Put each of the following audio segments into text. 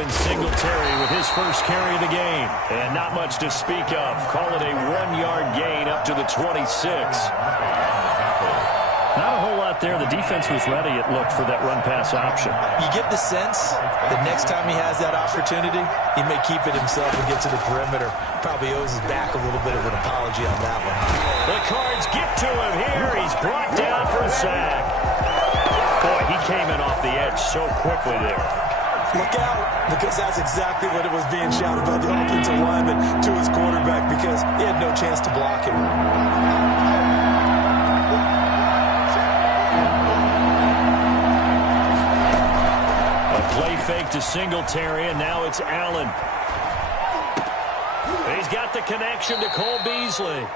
Devin Singletary with his first carry of the game. And not much to speak of. Call it a 1-yard gain up to the 26. Not a whole lot there. The defense was ready, it looked, for that run-pass option. You get the sense that next time he has that opportunity, he may keep it himself and get to the perimeter. Probably owes his back a little bit of an apology on that one. The Cards get to him here. He's brought down for a sack. Boy, he came in off the edge so quickly there. Look out, because that's exactly what it was being shouted by the offensive lineman to his quarterback, because he had no chance to block him. Play fake to Singletary, and now it's Allen. He's got the connection to Cole Beasley.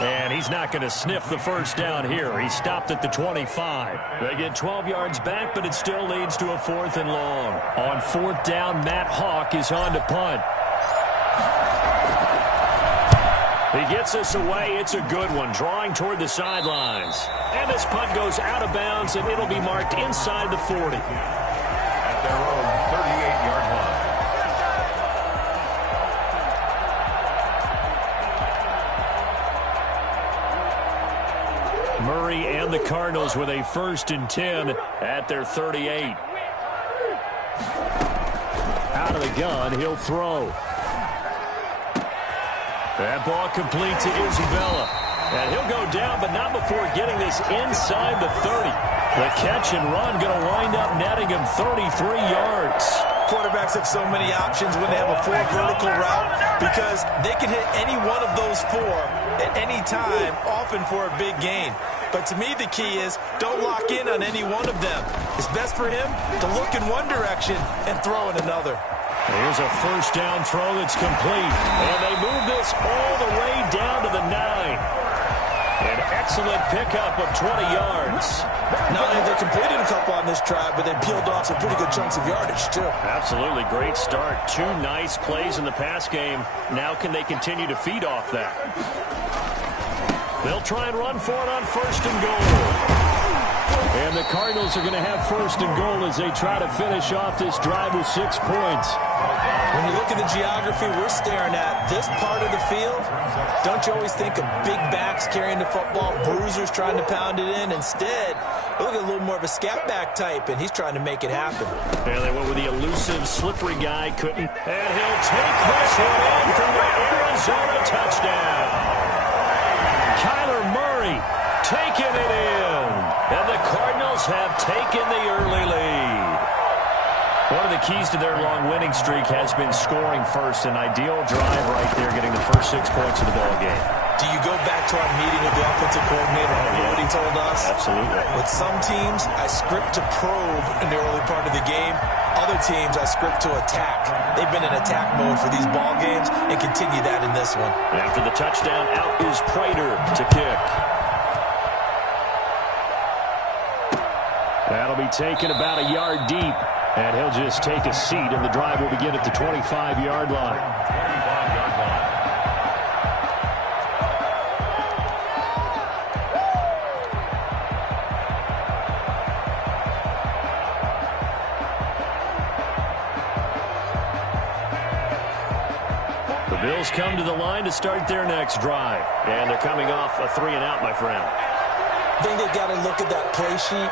And he's not going to sniff the first down here. He stopped at the 25. They get 12 yards back, but it still leads to a 4th and long. On 4th down, Matt Hawk is on to punt. He gets us away. It's a good one, drawing toward the sidelines. And this punt goes out of bounds, and it'll be marked inside the 40. Their own 38-yard line. Murray and the Cardinals with a 1st and 10 at their 38. Out of the gun, he'll throw. That ball complete to Isabella. And he'll go down, but not before getting this inside the 30. The catch and run going to wind up netting him 33 yards. Quarterbacks have so many options when they have a 4 vertical route, because they can hit any one of those 4 at any time, often for a big gain. But to me, the key is don't lock in on any one of them. It's best for him to look in one direction and throw in another. Here's a 1st down throw that's complete. And they move this all the way down to the 9. An excellent pickup of 20 yards. Not only they completed a couple on this drive, but they peeled off some pretty good chunks of yardage, too. Absolutely. Great start. 2 nice plays in the pass game. Now can they continue to feed off that? They'll try and run for it on 1st and goal. And the Cardinals are going to have 1st and goal as they try to finish off this drive with 6 points. When you look at the geography we're staring at, this part of the field, don't you always think of big backs carrying the football, bruisers trying to pound it in? Instead, look at a little more of a scat back type, and he's trying to make it happen. Yeah, they went with the elusive, slippery guy. Couldn't. And he'll take this one in for the Arizona touchdown. Kyler Murray taking it in. And the Cardinals have taken the early lead. One of the keys to their long winning streak has been scoring first. An ideal drive right there, getting the first 6 points of the ball game. Do you go back to our meeting with the offensive coordinator? Remember what he told us? Absolutely. With some teams, I script to probe in the early part of the game. Other teams, I script to attack. They've been in attack mode for these ball games and continue that in this one. After the touchdown, out is Prater to kick. That'll be taken about a yard deep. And he'll just take a seat, and the drive will begin at the 25-yard line. 25-yard line. The Bills come to the line to start their next drive. And they're coming off a 3-and-out, my friend. I think they've got to look at that play sheet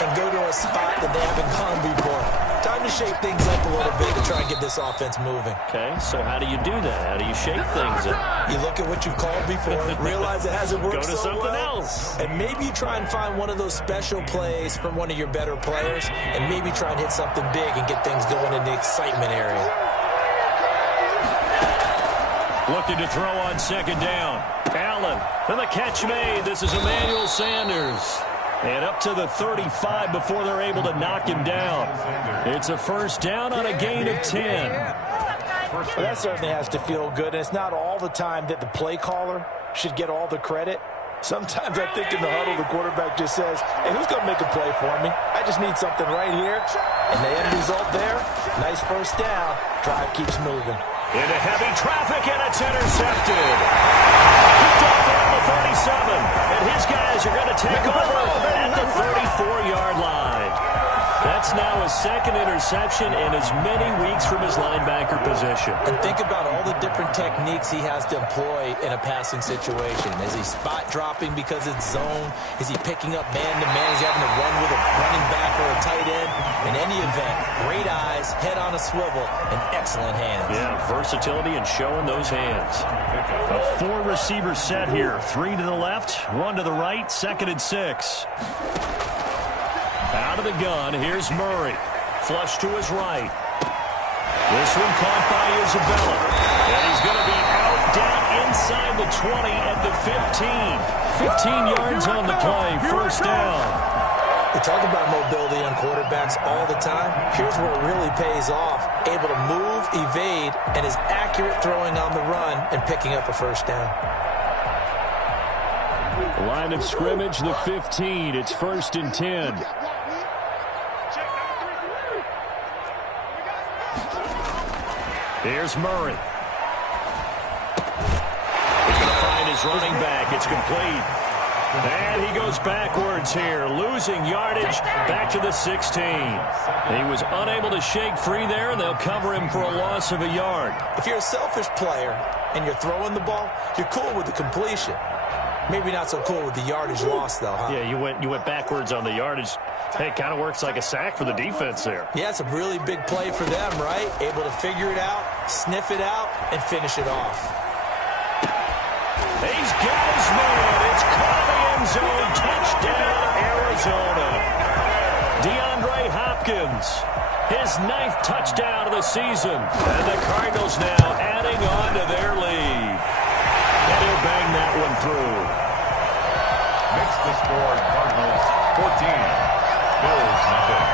and go to a spot that they haven't gone before. Time to shake things up a little bit to try and get this offense moving. Okay, so how do you do that? How do you shake things up? You look at what you called before, realize it hasn't worked Go to so something well, else. and maybe you try and find one of those special plays from one of your better players, and maybe try and hit something big and get things going in the excitement area. Looking to throw on 2nd down. Allen, and the catch made. This is Emmanuel Sanders. And up to the 35 before they're able to knock him down. It's a 1st down on a gain of 10. Well, that certainly has to feel good. And it's not all the time that the play caller should get all the credit. Sometimes I think in the huddle, the quarterback just says, hey, who's going to make a play for me? I just need something right here. And the end result there, nice 1st down. Drive keeps moving. Into heavy traffic, and it's intercepted. Picked off around the 37. And his guys are going to take over at the 34-yard line. That's now a second interception in as many weeks from his linebacker position. And think about all the different techniques he has to employ in a passing situation. Is he spot dropping because it's zone? Is he picking up man-to-man? Is he having to run with a running back or a tight end? In any event, great eyes, head on a swivel, and excellent hands. Yeah, versatility and showing those hands. A 4-receiver set here. 3 to the left, 1 to the right, 2nd and 6. Out of the gun, here's Murray. Flush to his right. This one caught by Isabella. And he's going to be out down inside the 20 at the 15. 15 yards on the play, first down. They talk about mobility on quarterbacks all the time. Here's where it really pays off. Able to move, evade, and is accurate throwing on the run and picking up a first down. Line of scrimmage, the 15. It's 1st and 10. Here's Murray. He's going to find his running back. It's complete. And he goes backwards here, losing yardage back to the 16. He was unable to shake free there, and they'll cover him for a loss of a yard. If you're a selfish player and you're throwing the ball, you're cool with the completion. Maybe not so cool with the yardage loss, though, huh? Yeah, you went backwards on the yardage. Hey, it kind of works like a sack for the defense there. Yeah, it's a really big play for them, right? Able to figure it out, sniff it out, and finish it off. He's got his man. It's caught in the end zone. Touchdown, Arizona. DeAndre Hopkins, his 9th touchdown of the season. And the Cardinals now adding on to their lead. And he'll bang that one through. Makes the score Cardinals 14. Bills nothing.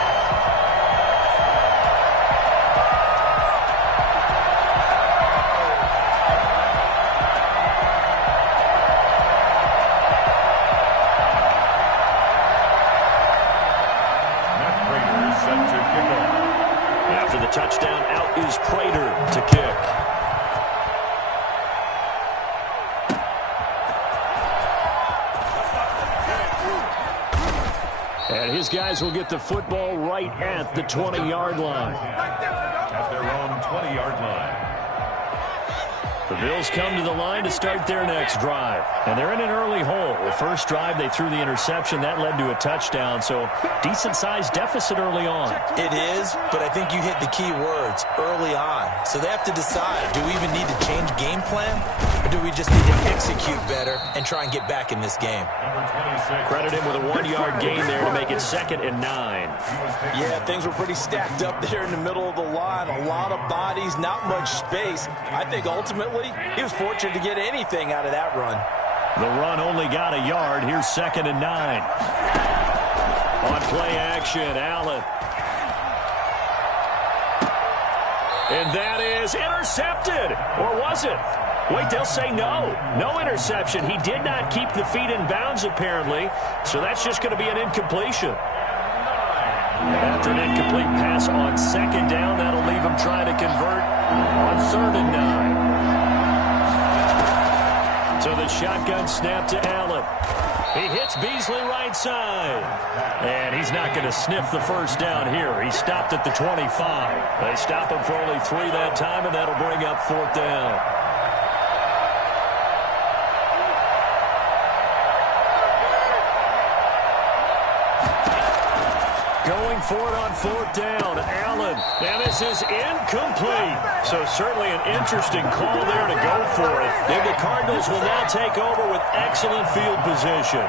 After the touchdown, out is Prater to kick. And his guys will get the football right at the 20-yard line. At their own 20-yard line. The Bills come to the line to start their next drive. And they're in an early hole. The first drive, they threw the interception. That led to a touchdown. So decent-sized deficit early on. It is, but I think you hit the key words, early on. So they have to decide, do we even need to change game plan? Or do we just need to execute better and try and get back in this game? Credit him with a 1-yard gain there to make it 2nd and 9. Yeah, things were pretty stacked up there in the middle of the line. A lot of bodies, not much space. I think ultimately he was fortunate to get anything out of that run. The run only got a yard. Here's 2nd and 9. On play action, Allen. And that is intercepted. Or was it? Wait, they'll say no. No interception. He did not keep the feet in bounds, apparently. So that's just going to be an incompletion. After an incomplete pass on 2nd down, that'll leave him trying to convert on 3rd and 9. So the shotgun snap to Allen. He hits Beasley right side. And he's not going to sniff the first down here. He stopped at the 25. They stop him for only 3 that time, and that'll bring up 4th down. Going for it on 4th down, Allen. And this is incomplete. So certainly an interesting call there to go for it. And the Cardinals will now take over with excellent field position.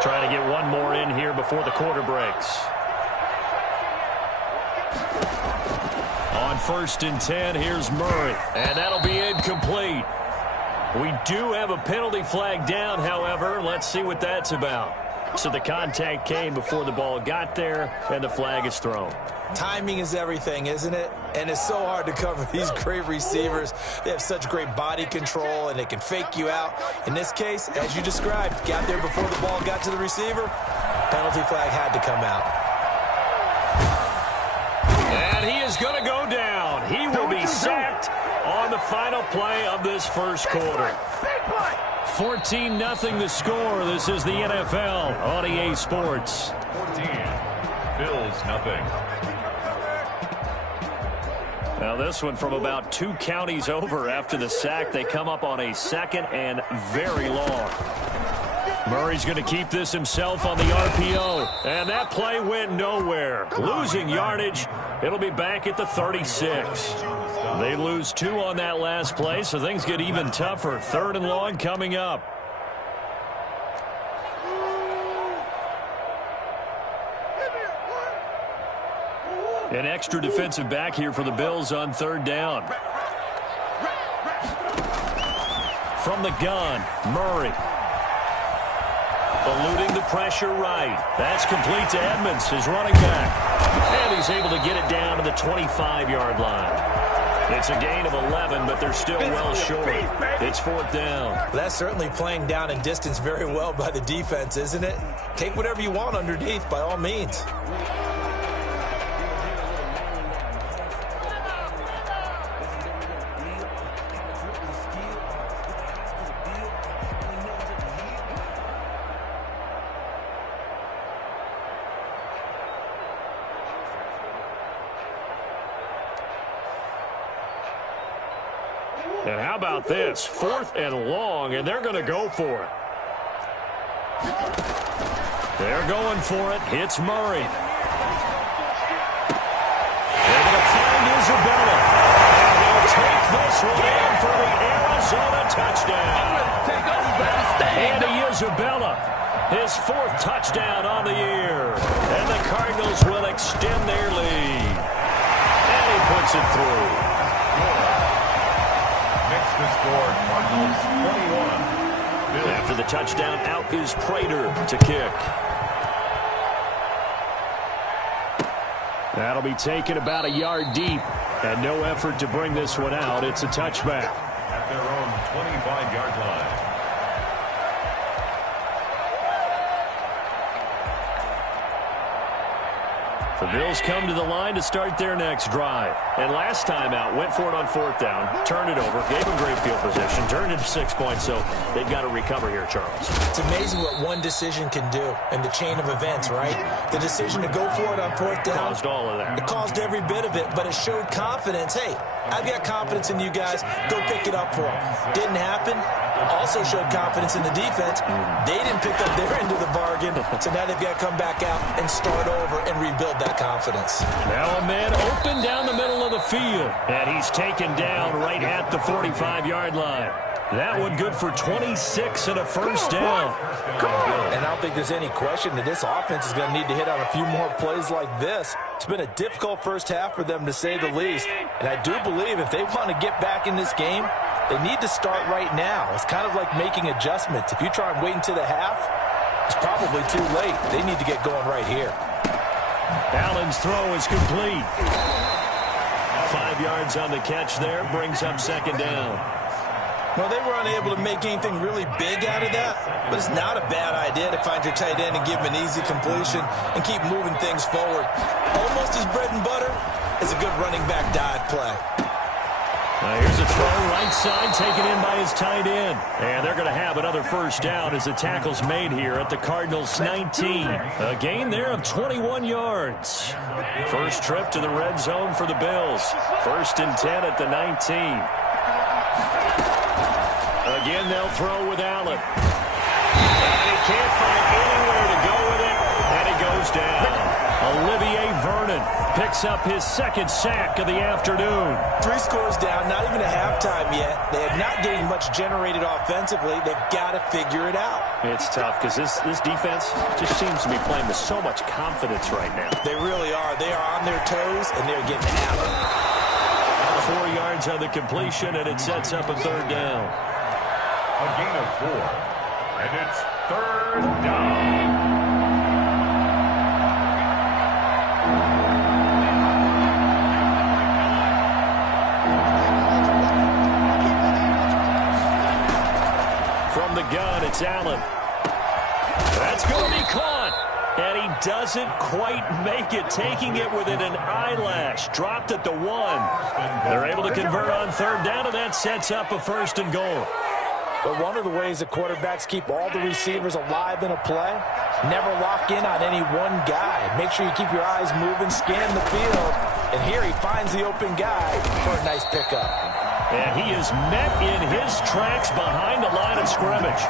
Trying to get one more in here before the quarter breaks. On 1st and 10, here's Murray. And that'll be incomplete. We do have a penalty flag down, however. Let's see what that's about. So the contact came before the ball got there, and the flag is thrown. Timing is everything, isn't it? And it's so hard to cover these great receivers. They have such great body control, and they can fake you out. In this case, as you described, got there before the ball got to the receiver. Penalty flag had to come out. And he is going to go down. He will be sacked on the final play of this first quarter. 14-0 the score. This is the NFL on EA Sports. 14. Bills nothing. Now this one from about 2 counties over after the sack. They come up on a 2nd and very long. Murray's going to keep this himself on the RPO. And that play went nowhere. Losing yardage. It'll be back at the 36. They lose 2 on that last play, so things get even tougher. 3rd and long coming up. An extra defensive back here for the Bills on 3rd down. From the gun, Murray. Eluding the pressure right. That's complete to Edmonds, his running back. And he's able to get it down to the 25-yard line. It's a gain of 11, but they're still well short. It's 4th down. That's certainly playing down in distance very well by the defense, isn't it? Take whatever you want underneath, by all means. And how about this? 4th and long, and they're going to go for it. They're going for it. Hits Murray. They're going to find Isabella. And he'll take this one in for the Arizona touchdown. Andy Isabella, his 4th touchdown on the year. And the Cardinals will extend their lead. And he puts it through. Makes the score Cardinals 21. After the touchdown, out is Prater to kick. That'll be taken about a yard deep. And no effort to bring this one out. It's a touchback. At their own 25-yard line. The Bills come to the line to start their next drive. And last time out, went for it on 4th down, turned it over, gave them great field position, turned it 6 points, so they've got to recover here, Charles. It's amazing what one decision can do in the chain of events, right? The decision to go for it on 4th down. Caused all of that. It caused every bit of it, but it showed confidence. Hey, I've got confidence in you guys. Go pick it up for them. Didn't happen. Also showed confidence in the defense. They didn't pick up their end of the bargain, so now they've got to come back out and start over and rebuild that confidence. Now a man open down the middle of the field, and he's taken down right at the 45-yard line. That one good for 26 and a first down. And I don't think there's any question that this offense is going to need to hit on a few more plays like this. It's been a difficult first half for them, to say the least. And I do believe if they want to get back in this game, they need to start right now. It's kind of like making adjustments. If you try and wait until the half, it's probably too late. They need to get going right here. Allen's throw is complete. 5 yards on the catch there, brings up 2nd down. Well, they were unable to make anything really big out of that, but it's not a bad idea to find your tight end and give him an easy completion and keep moving things forward. Almost as bread and butter as a good running back dive play. Now here's a throw right side taken in by his tight end. And they're going to have another first down as the tackle's made here at the Cardinals 19. A gain there of 21 yards. First trip to the red zone for the Bills. 1st and 10 at the 19. Again, they'll throw with Allen. And he can't find anywhere to go with it. And he goes down. Olivier Vernon picks up his 2nd sack of the afternoon. 3 scores down, not even a halftime yet. They have not getting much generated offensively. They've got to figure it out. It's tough because this defense just seems to be playing with so much confidence right now. They really are. They are on their toes, and they're getting after it. 4 yards on the completion, and it sets up a 3rd down. A gain of 4. And it's 3rd down. From the gun, it's Allen. That's going to be caught. And he doesn't quite make it, taking it within an eyelash. Dropped at the 1. They're able to convert on 3rd down, and that sets up a 1st and goal. But one of the ways that quarterbacks keep all the receivers alive in a play, never lock in on any one guy. Make sure you keep your eyes moving, scan the field, and here he finds the open guy for a nice pickup. And he is met in his tracks behind the line of scrimmage.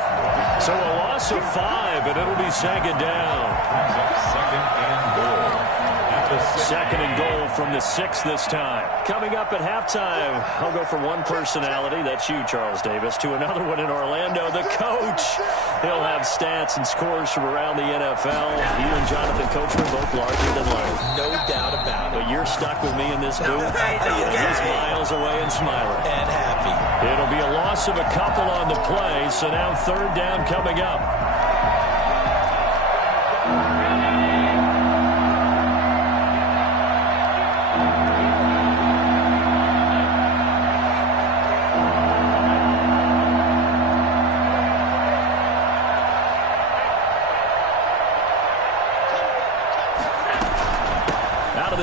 So a loss of 5, and it'll be second down. Second and goal. Second and goal from the 6 this time. Coming up at halftime, I'll go from one personality, that's you, Charles Davis, to another one in Orlando, the coach. He'll have stats and scores from around the NFL. You and Jonathan Coachman both larger than life. No doubt about it. But you're stuck with me in this booth. He's miles away and smiling. And happy. It'll be a loss of a couple on the play, so now third down coming up.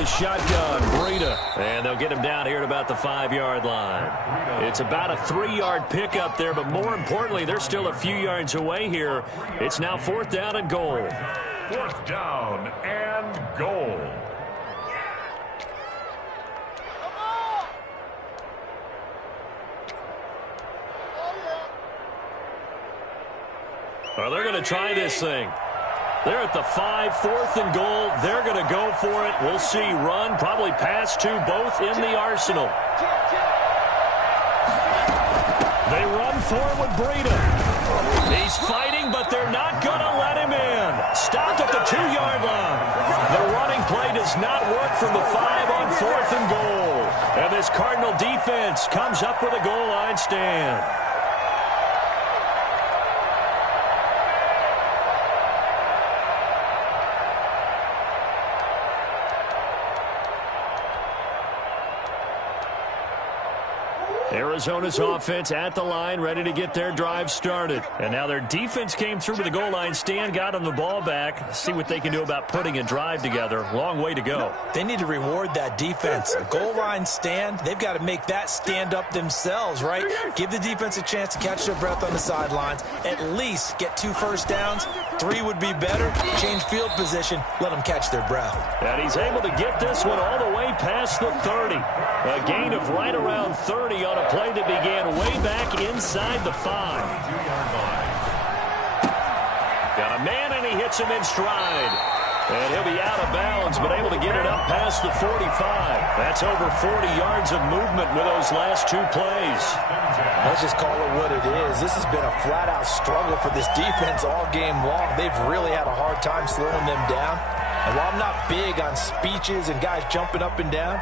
Shotgun, Breida, and they'll get him down here at about the 5-yard line. It's about a 3-yard pickup there, but more importantly, they're still a few yards away here. It's now 4th down and goal. 4th down and goal. Well, they're going to try this thing. They're at the 5, 4th and goal. They're going to go for it. We'll see. Run, probably pass to both in the arsenal. They run for it with Breida. He's fighting, but they're not going to let him in. Stopped at the 2-yard line. The running play does not work from the 5 on 4th and goal. And this Cardinal defense comes up with a goal line stand. Arizona's offense at the line, ready to get their drive started. And now their defense came through with the goal line stand, got them the ball back. See what they can do about putting a drive together. Long way to go. They need to reward that defense. A goal line stand, they've got to make that stand up themselves, right? Give the defense a chance to catch their breath on the sidelines. At least get 2 first downs. 3 would be better. Change field position. Let them catch their breath. And he's able to get this one all the way past the 30. A gain of right around 30 on a play that began way back inside the 5. Got a man, and he hits him in stride. And he'll be out of bounds, but able to get it up past the 45. That's over 40 yards of movement with those last 2 plays. Let's just call it what it is. This has been a flat-out struggle for this defense all game long. They've really had a hard time slowing them down. And while I'm not big on speeches and guys jumping up and down,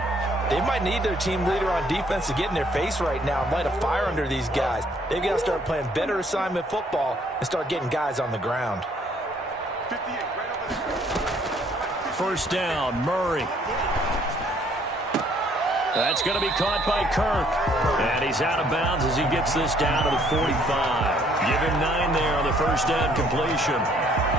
they might need their team leader on defense to get in their face right now and light a fire under these guys. They've got to start playing better assignment football and start getting guys on the ground. First down, Murray. That's going to be caught by Kirk. And he's out of bounds as he gets this down to the 45. Give him 9 there on the first down completion.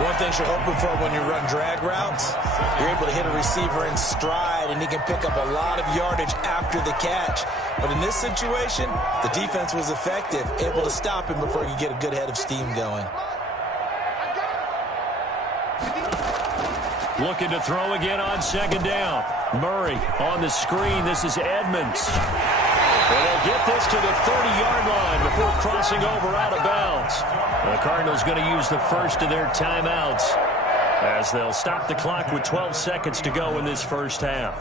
One thing you're hoping for when you run drag routes, you're able to hit a receiver in stride, and he can pick up a lot of yardage after the catch. But in this situation, the defense was effective, able to stop him before he could get a good head of steam going. Looking to throw again on second down. Murray on the screen. This is Edmonds. And they'll get this to the 30-yard line before crossing over out of bounds. The Cardinals going to use the first of their timeouts as they'll stop the clock with 12 seconds to go in this first half.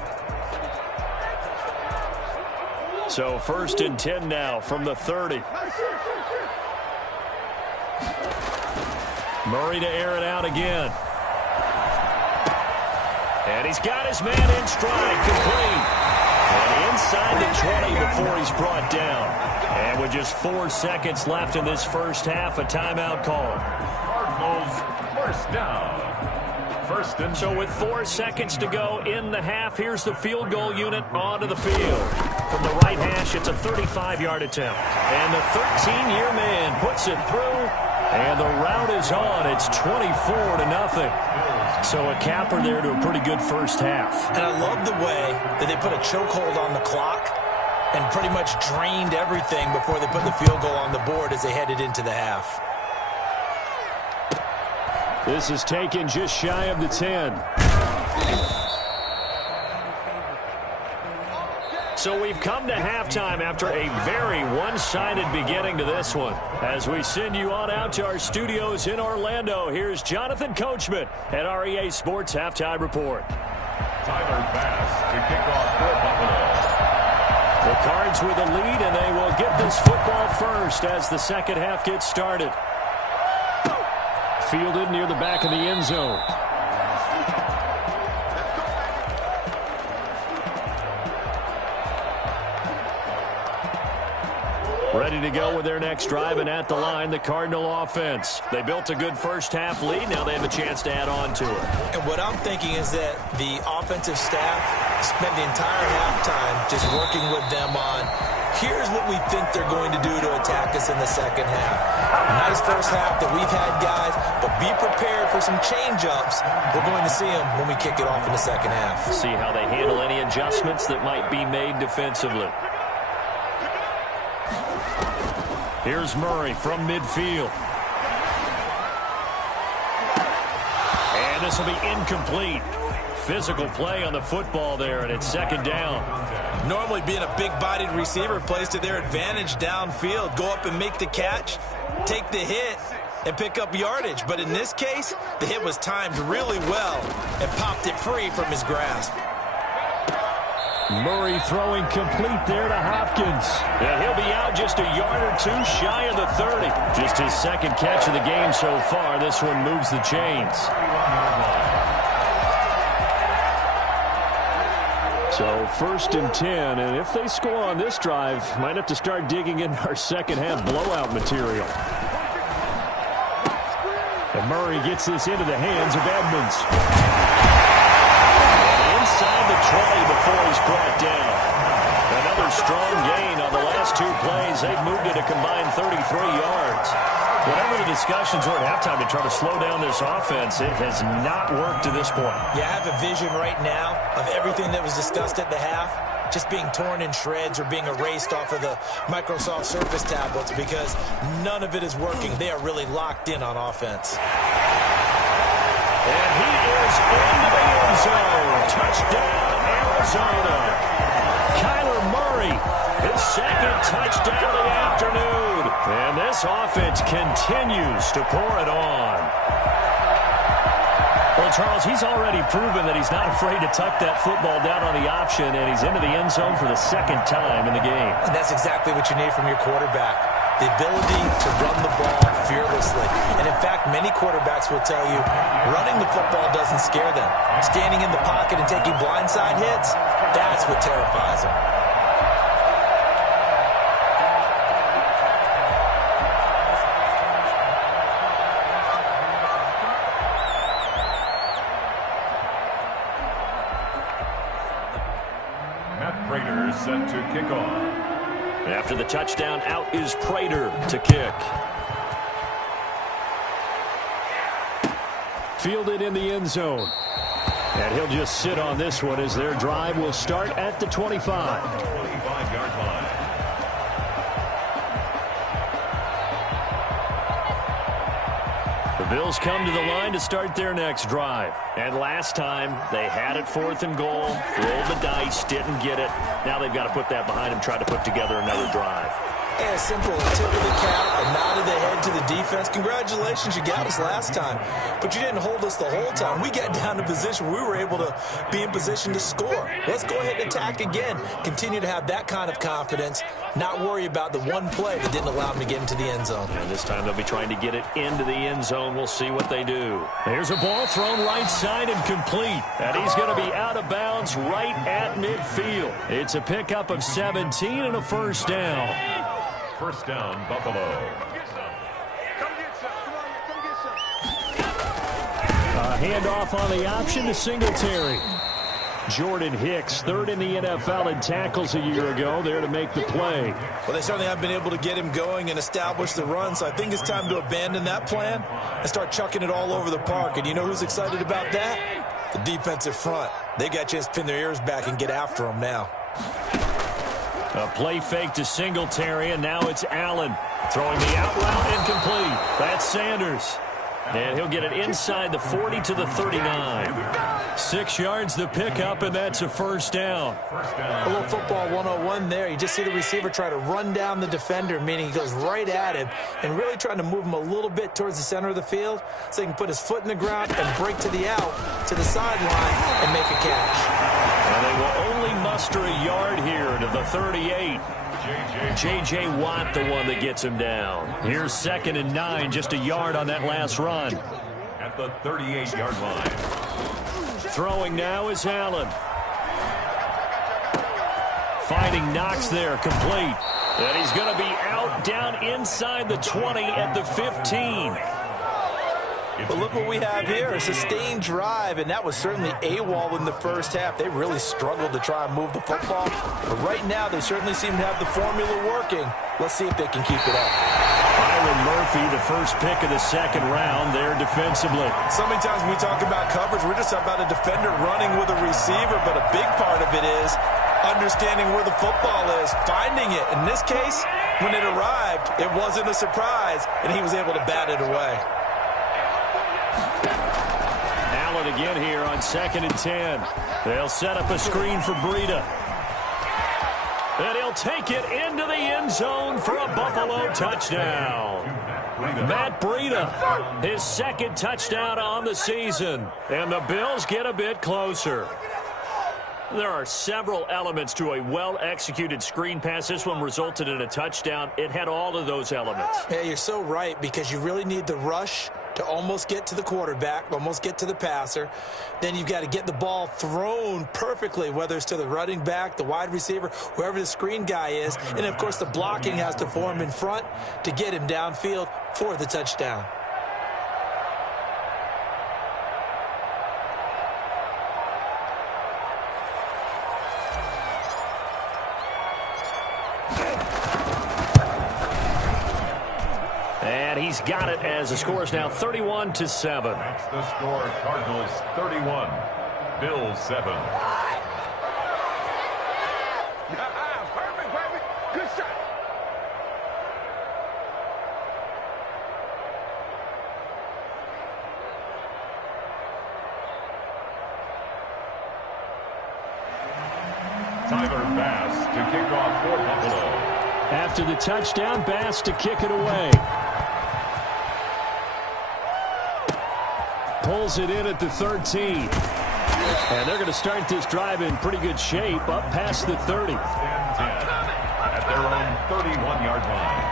So 1st and 10 now from the 30. Murray to air it out again. And he's got his man in stride, complete. And inside the 20 before he's brought down. And with just 4 seconds left in this first half, a timeout call. Cardinals, first down. First and so with 4 seconds to go in the half, here's the field goal unit onto the field. From the right hash, it's a 35-yard attempt. And the 13-year man puts it through. And the route is on. It's 24-0. So a capper there to a pretty good first half. And I love the way that they put a chokehold on the clock. and pretty much drained everything before they put the field goal on the board as they headed into the half. This is taken just shy of the 10. So we've come to halftime after a very one-sided beginning to this one. As we send you on out to our studios in Orlando, here's Jonathan Coachman at REA Sports Halftime Report. Tyler Bass to kick off for Buffalo. The Cards with a lead, and they will get this football first as the second half gets started. Fielded near the back of the end zone. Ready to go with their next drive, and at the line, the Cardinal offense. They built a good first-half lead. Now they have a chance to add on to it. And what I'm thinking is that the offensive staff spent the entire halftime just working with them on, here's what we think they're going to do to attack us in the second half. Nice first half that we've had, guys, but be prepared for some change-ups. We're going to see them when we kick it off in the second half. See how they handle any adjustments that might be made defensively. Here's Murray from midfield. And this will be incomplete. Physical play on the football there, and it's second down. Normally being a big-bodied receiver plays to their advantage downfield. Go up and make the catch, take the hit, and pick up yardage. But in this case, the hit was timed really well and popped it free from his grasp. Murray throwing complete there to Hopkins. And he'll be out just a yard or two shy of the 30. Just his second catch of the game so far. This one moves the chains. So 1st and 10, and if they score on this drive, might have to start digging in our second half blowout material. And Murray gets this into the hands of Edmonds. Inside the 20 before he's brought down. Another strong gain on the last two plays. They've moved it a combined 33 yards. Whatever the discussions were at halftime to try to slow down this offense, it has not worked to this point. Yeah, I have a vision right now of everything that was discussed at the half just being torn in shreds or being erased off of the Microsoft Surface tablets because none of it is working. They are really locked in on offense. And he is into the end zone. Touchdown, Arizona. Kyler Murray, his second touchdown of the afternoon. And this offense continues to pour it on. Well, Charles, he's already proven that he's not afraid to tuck that football down on the option, and he's into the end zone for the second time in the game. And that's exactly what you need from your quarterback. The ability to run the ball fearlessly. And in fact, many quarterbacks will tell you running the football doesn't scare them. Standing in the pocket and taking blindside hits, that's what terrifies them. Matt Prater is set to kick off. After the touchdown, out is Prater to kick. Fielded in the end zone. And he'll just sit on this one as their drive will start at the 25. 25-yard line. The Bills come to the line to start their next drive. And last time, they had it 4th and goal, rolled the dice, didn't get it. Now they've got to put that behind them, try to put together another drive. Yeah, simple. Tip of the cap, a nod of the head to the defense. Congratulations, you got us last time. But you didn't hold us the whole time. We got down to position where we were able to be in position to score. Let's go ahead and attack again. Continue to have that kind of confidence. Not worry about the one play that didn't allow them to get into the end zone. And this time they'll be trying to get it into the end zone. We'll see what they do. There's a ball thrown right side and complete. And he's going to be out of bounds right at midfield. It's a pickup of 17 and a first down. First down, Buffalo. A handoff on the option to Singletary. Jordan Hicks, 3rd in the NFL in tackles a year ago, there to make the play. Well, they certainly have been able to get him going and establish the run, so I think it's time to abandon that plan and start chucking it all over the park. And you know who's excited about that? The defensive front. They got a chance to pin their ears back and get after him now. A play fake to Singletary, and now it's Allen. Throwing the out route incomplete. That's Sanders. And he'll get it inside the 40 to the 39. 6 yards the pickup, and that's a first down. A little football 101 there. You just see the receiver try to run down the defender, meaning he goes right at him and really trying to move him a little bit towards the center of the field so he can put his foot in the ground and break to the out, to the sideline, and make a catch. And they will only muster a yard here to the 38. J.J. Watt, the one that gets him down. Here's 2nd and 9, just a yard on that last run. At the 38-yard line. Throwing now is Allen. Finding Knox there, complete. And he's going to be out down inside the 20 at the 15. But look what we have here, a sustained drive, and that was certainly AWOL in the first half. They really struggled to try and move the football. But right now, they certainly seem to have the formula working. Let's see if they can keep it up. Byron Murphy, the first pick of the 2nd round there defensively. So many times when we talk about coverage, we're just about a defender running with a receiver, but a big part of it is understanding where the football is, finding it. In this case, when it arrived, it wasn't a surprise, and he was able to bat it away. Allen again here on 2nd and 10. They'll set up a screen for Breida. And he'll take it into the end zone for a Buffalo touchdown. Matt Breida, his 2nd touchdown on the season. And the Bills get a bit closer. There are several elements to a well-executed screen pass. This one resulted in a touchdown. It had all of those elements. Yeah, you're so right, because you really need the rush to almost get to the quarterback, almost get to the passer. Then you've got to get the ball thrown perfectly, whether it's to the running back, the wide receiver, whoever the screen guy is. And, of course, the blocking has to form in front to get him downfield for the touchdown. And he's got it as the score is now 31-7. That's the score. Cardinals 31, Bills 7. Good shot. Tyler Bass to kick off for Buffalo. After the touchdown, Bass to kick it away. Pulls it in at the 13. And they're going to start this drive in pretty good shape, up past the 30. 10-10 at their own 31-yard line.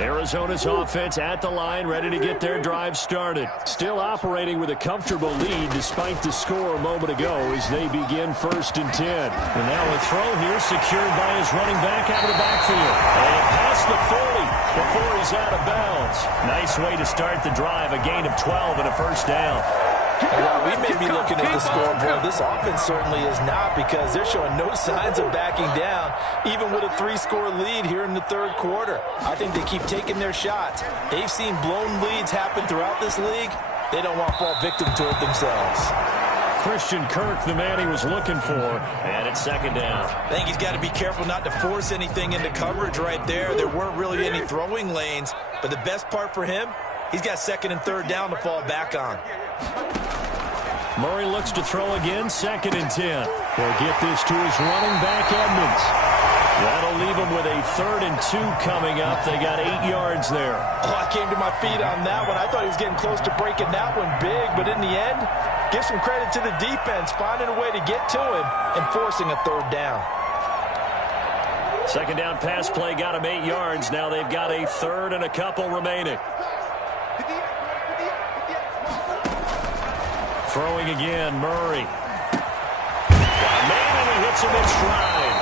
Arizona's offense at the line, ready to get their drive started. Still operating with a comfortable lead despite the score a moment ago as they begin 1st and 10. And now a throw here secured by his running back out of the backfield. And past the 40 before he's out of bounds. Nice way to start the drive, a gain of 12 and a first down. Well, we may be looking at the scoreboard. This offense certainly is not, because they're showing no signs of backing down, even with a 3-score lead here in the 3rd quarter. I think they keep taking their shots. They've seen blown leads happen throughout this league. They don't want to fall victim to it themselves. Christian Kirk, the man he was looking for, and it's 2nd down. I think he's got to be careful not to force anything into coverage right there. There weren't really any throwing lanes, but the best part for him, he's got 2nd and 3rd down to fall back on. Murray looks to throw again, 2nd and 10. He'll get this to his running back, Edmonds. That'll leave him with a 3rd and 2 coming up. They got 8 yards there. Oh, I came to my feet on that one. I thought he was getting close to breaking that one big, but in the end, give some credit to the defense, finding a way to get to him and forcing a 3rd down. 2nd down pass play got him 8 yards. Now they've got a 3rd and a couple remaining. Throwing again, Murray. Got a man, and he hits him in stride.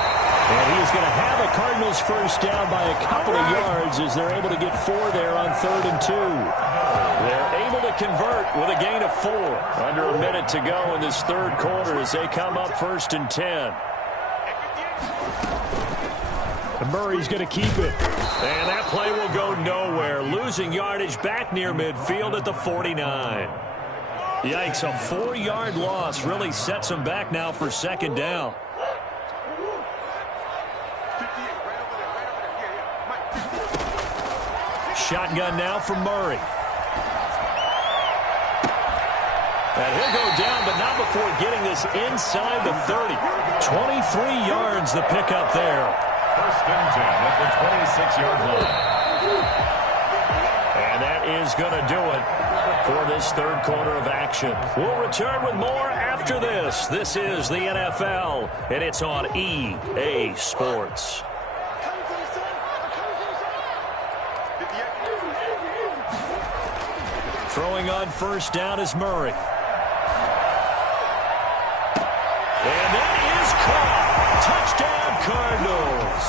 And he is going to have a Cardinals first down by a couple of yards as they're able to get 4 there on 3rd and 2. They're able to convert with a gain of 4. Under a minute to go in this 3rd quarter as they come up 1st and 10. And Murray's going to keep it. And that play will go nowhere. Losing yardage back near midfield at the 49. Yikes, a 4-yard loss really sets them back now for second down. Shotgun now from Murray. And he'll go down, but not before getting this inside the 30. 23 yards the pickup there. First and 10 at the 26-yard line. And that is going to do it for this third quarter of action. We'll return with more after this. This is the NFL, and it's on EA Sports. Throwing on first down is Murray. And that is caught. Touchdown, Cardinals.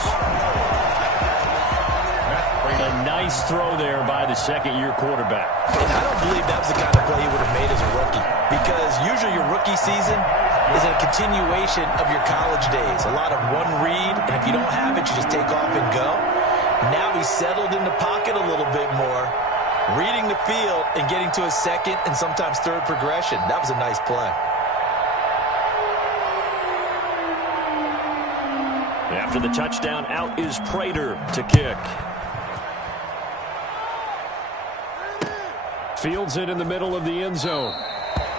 A nice throw there by the second-year quarterback. And I don't believe that was the kind of play he would have made as a rookie, because usually your rookie season is a continuation of your college days. A lot of one read, and if you don't have it, you just take off and go. Now he's settled in the pocket a little bit more, reading the field and getting to a second and sometimes third progression. That was a nice play. After the touchdown, out is Prater to kick. Fields it in the middle of the end zone.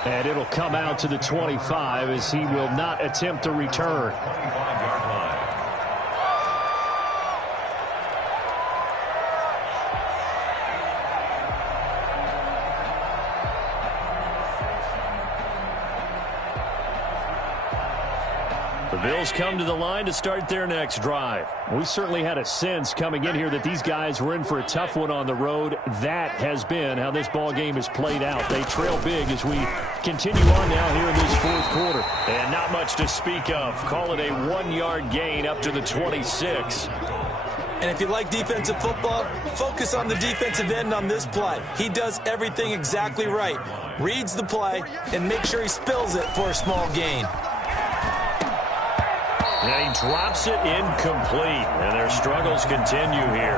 And it'll come out to the 25 as he will not attempt to return. 25-yard line. The Bills come to the line to start their next drive. We certainly had a sense coming in here that these guys were in for a tough one on the road. That has been how this ball game has played out. They trail big as we continue on now here in this fourth quarter. And not much to speak of. Call it a 1-yard gain up to the 26. And if you like defensive football, focus on the defensive end on this play. He does everything exactly right. Reads the play and makes sure he spills it for a small gain. And he drops it incomplete. And their struggles continue here.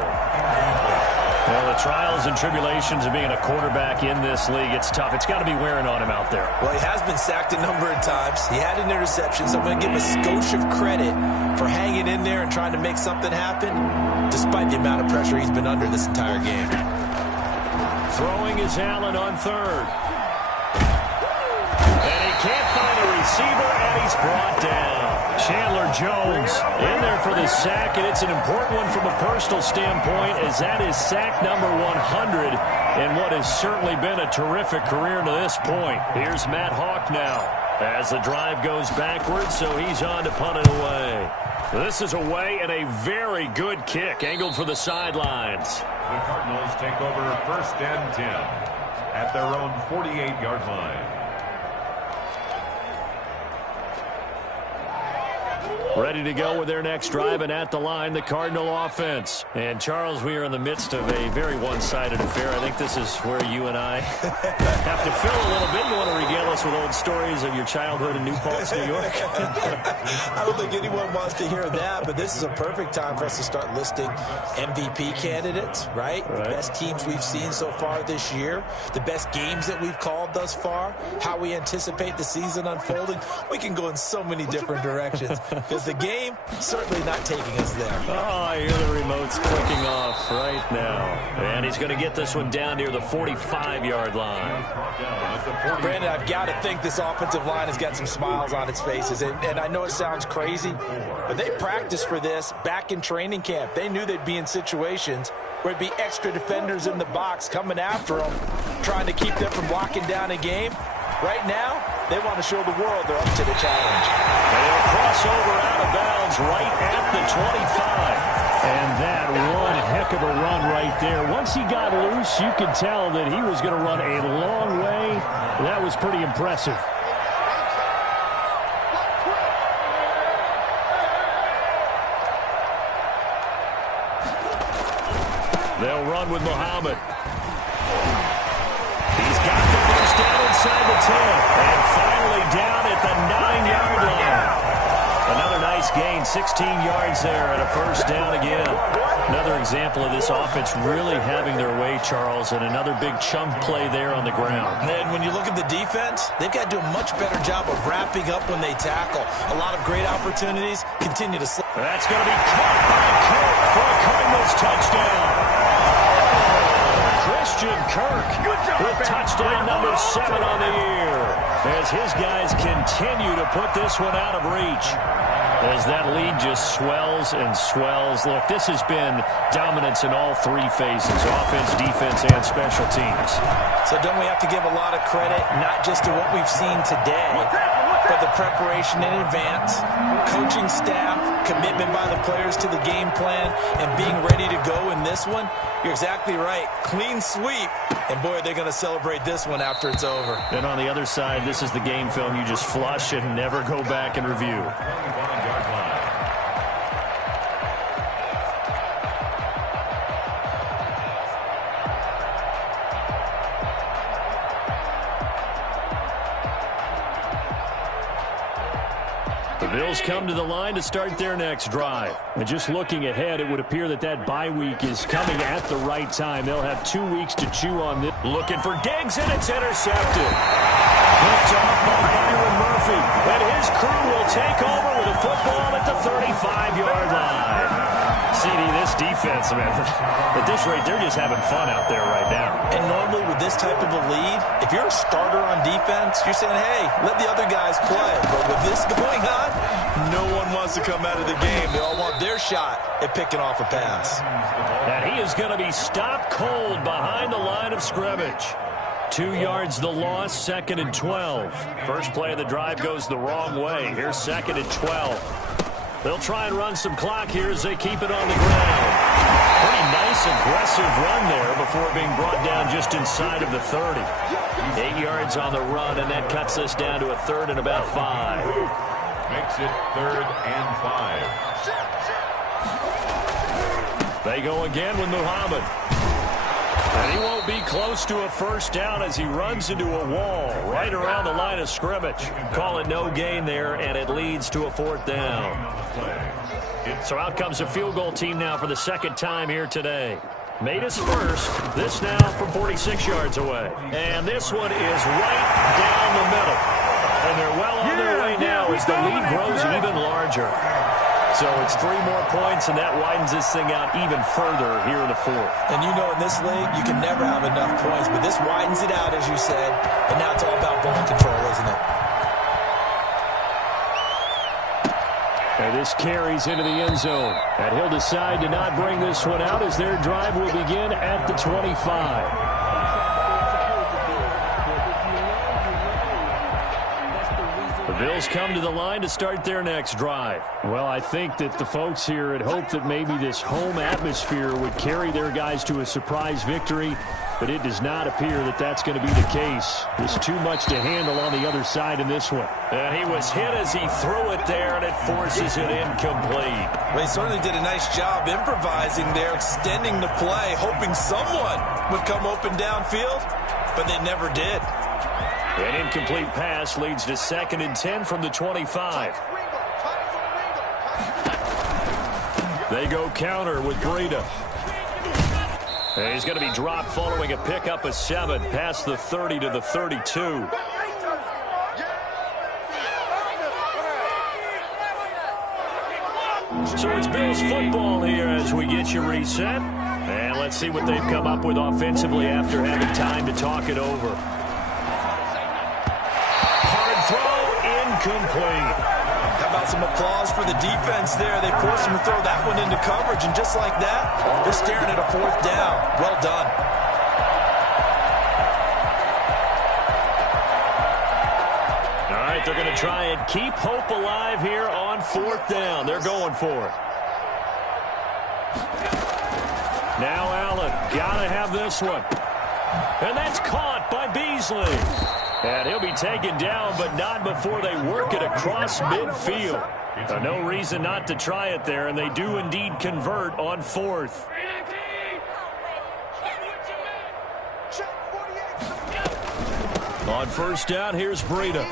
Well, the trials and tribulations of being a quarterback in this league, it's tough. It's got to be wearing on him out there. Well, he has been sacked a number of times. He had an interception, so I'm going to give him a skosh of credit for hanging in there and trying to make something happen, despite the amount of pressure he's been under this entire game. Throwing is Allen on third. And he can't find a receiver, and he's brought down. Chandler Jones in there for the sack, and it's an important one from a personal standpoint, as that is sack number 100 in what has certainly been a terrific career to this point. Here's Matt Hawk now as the drive goes backwards, so he's on to punt it away. This is away, and a very good kick angled for the sidelines. The Cardinals take over first and 10 at their own 48-yard line. Ready to go with their next drive, and at the line, the Cardinal offense. And, Charles, we are in the midst of a very one-sided affair. I think this is where you and I have to fill a little bit. You want to regale us with old stories of your childhood in New Paltz, New York? I don't think anyone wants to hear that, but this is a perfect time for us to start listing MVP candidates, right? The best teams we've seen so far this year, the best games that we've called thus far, how we anticipate the season unfolding. We can go in so many different directions because the game certainly not taking us there. Oh, I hear the remotes clicking off right now. And he's going to get this one down near the 45-yard line. Brandon, I've got to think this offensive line has got some smiles on its faces. And I know it sounds crazy, but they practiced for this back in training camp. They knew they'd be in situations where it'd be extra defenders in the box coming after them, trying to keep them from locking down a game. Right now, they want to show the world they're up to the challenge. They'll cross over out of bounds right at the 25. And that one heck of a run right there. Once he got loose, you could tell that he was going to run a long way. That was pretty impressive. They'll run with Muhammad. He's got the first down inside the 10. And finally down at the 9-yard line. Another nice gain, 16 yards there and a first down again. Another example of this offense really having their way, Charles, and another big chunk play there on the ground. And when you look at the defense, they've got to do a much better job of wrapping up when they tackle. A lot of great opportunities continue to slip. That's going to be caught by Kirk for a Cardinals touchdown. Christian Kirk with touchdown number 7 on the year as his guys continue to put this one out of reach. As that lead just swells and swells. Look, this has been dominance in all three phases, offense, defense, and special teams. So don't we have to give a lot of credit, not just to what we've seen today, but the preparation in advance, coaching staff, commitment by the players to the game plan, and being ready to go in this one? You're exactly right. Clean sweep. And, boy, they're going to celebrate this one after it's over. And on the other side, this is the game film you just flush and never go back and review. The Bills come to the line to start their next drive. And just looking ahead, it would appear that bye week is coming at the right time. They'll have 2 weeks to chew on this. Looking for Diggs, and it's intercepted. Picked off by Byron Murphy. And his crew will take over with a football at the 35-yard line. CD, this defense, man, at this rate, they're just having fun out there right now. And normally with this type of a lead, if you're a starter on defense, you're saying, hey, let the other guys play. But with this going on, no one wants to come out of the game. They all want their shot at picking off a pass. And he is going to be stopped cold behind the line of scrimmage. 2 yards the loss, 2nd and 12. First play of the drive goes the wrong way. Here's 2nd and 12. They'll try and run some clock here as they keep it on the ground. Pretty nice, aggressive run there before being brought down just inside of the 30. 8 yards on the run, and that cuts us down to a 3rd and about 5. Makes it 3rd and 5. They go again with Muhammad. And he won't be close to a first down as he runs into a wall right around the line of scrimmage. Call it no gain there, and it leads to a 4th down. So out comes a field goal team now for the 2nd time here today. Made us first. This now from 46 yards away. And this one is right down the middle. And they're well on their way now as the lead grows even larger. So it's 3 more points, and that widens this thing out even further here in the 4th. And you know in this league, you can never have enough points, but this widens it out, as you said, and now it's all about ball control, isn't it? And this carries into the end zone. And he'll decide to not bring this one out as their drive will begin at the 25. The Bills come to the line to start their next drive. Well, I think that the folks here had hoped that maybe this home atmosphere would carry their guys to a surprise victory, but it does not appear that that's going to be the case. There's too much to handle on the other side in this one. And he was hit as he threw it there, and it forces it incomplete. Well, he certainly did a nice job improvising there, extending the play, hoping someone would come open downfield, but they never did. An incomplete pass leads to 2nd and 10 from the 25. They go counter with Breida. And he's going to be dropped following a pickup of 7 past the 30 to the 32. So it's Bills football here as we get you reset. And let's see what they've come up with offensively after having time to talk it over. Incomplete. How about some applause for the defense there? They forced him to throw that one into coverage, and just like that, they're staring at a 4th down. Well done. All right, they're going to try and keep hope alive here on 4th down. They're going for it. Now Allen, got to have this one. And that's caught by Beasley. And he'll be taken down, but not before they work it across midfield. No reason not to try it there, and they do indeed convert on 4th. On 1st down, here's Breida.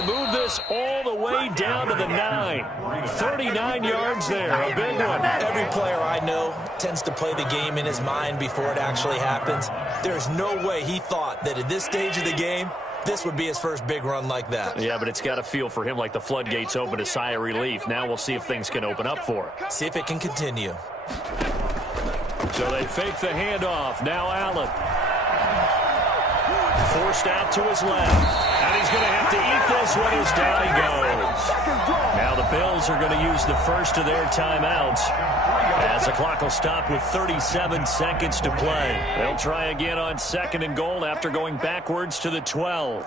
they move this all the way down to the 9. 39 yards there, a big one. Every player I know tends to play the game in his mind before it actually happens. There's no way he thought that at this stage of the game, this would be his first big run like that. Yeah, but it's got to feel for him like the floodgates open, a sigh of relief. Now we'll see if things can open up for him. See if it can continue. So they fake the handoff. Now Allen. Forced out to his left. And he's going to have to eat this one as down he goes. Now the Bills are going to use the first of their timeouts as the clock will stop with 37 seconds to play. They'll try again on 2nd and goal after going backwards to the 12.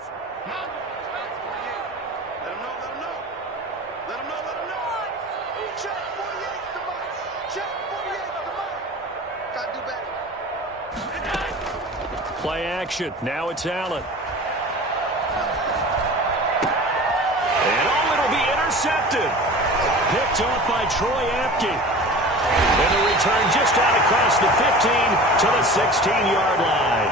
Play action. Now it's Allen. And it'll be intercepted. Picked off by Troy Apke. And the return just out across the 15 to the 16-yard line.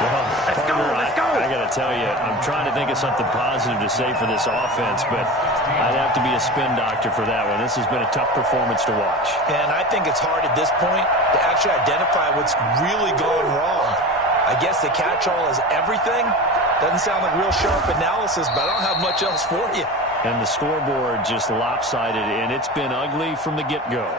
Well, let's go. I got to tell you, I'm trying to think of something positive to say for this offense, but I'd have to be a spin doctor for that one. This has been a tough performance to watch. And I think it's hard at this point to actually identify what's really gone wrong. I guess the catch-all is everything. Doesn't sound like real sharp analysis, but I don't have much else for you. And the scoreboard just lopsided, and it's been ugly from the get-go.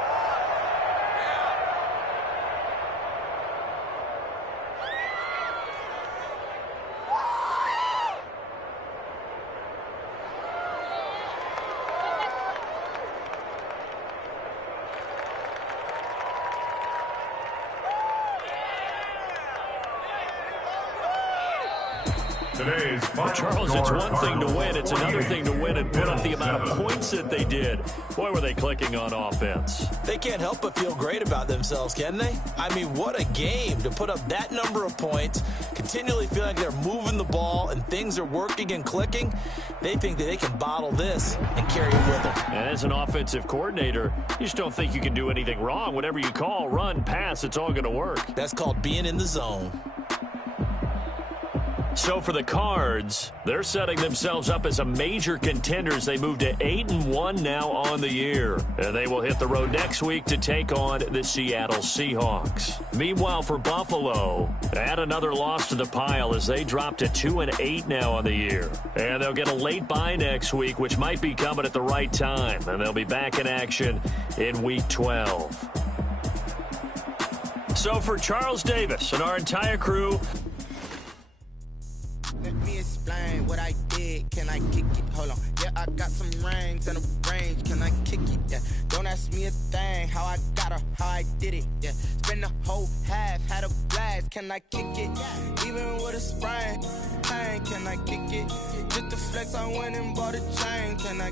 Charles, it's one thing to win. It's another thing to win and put up the amount of points that they did. Boy, were they clicking on offense. They can't help but feel great about themselves, can they? I mean, what a game to put up that number of points, continually feeling like they're moving the ball and things are working and clicking. They think that they can bottle this and carry it with them. And as an offensive coordinator, you just don't think you can do anything wrong. Whatever you call, run, pass, it's all going to work. That's called being in the zone. So for the Cards, they're setting themselves up as a major contenders. They move to 8-1 now on the year. And they will hit the road next week to take on the Seattle Seahawks. Meanwhile, for Buffalo, add another loss to the pile as they drop to 2-8 now on the year. And they'll get a late bye next week, which might be coming at the right time. And they'll be back in action in Week 12. So for Charles Davis and our entire crew, let me explain what I did. Can I kick it? Hold on. Yeah, I got some rings and a range. Can I kick it? Yeah. Don't ask me a thing. How I got her, how I did it. Yeah. Spend the whole half, had a blast. Can I kick it? Even with a sprain. Can I kick it? Just to flex, I went and bought a chain. Can I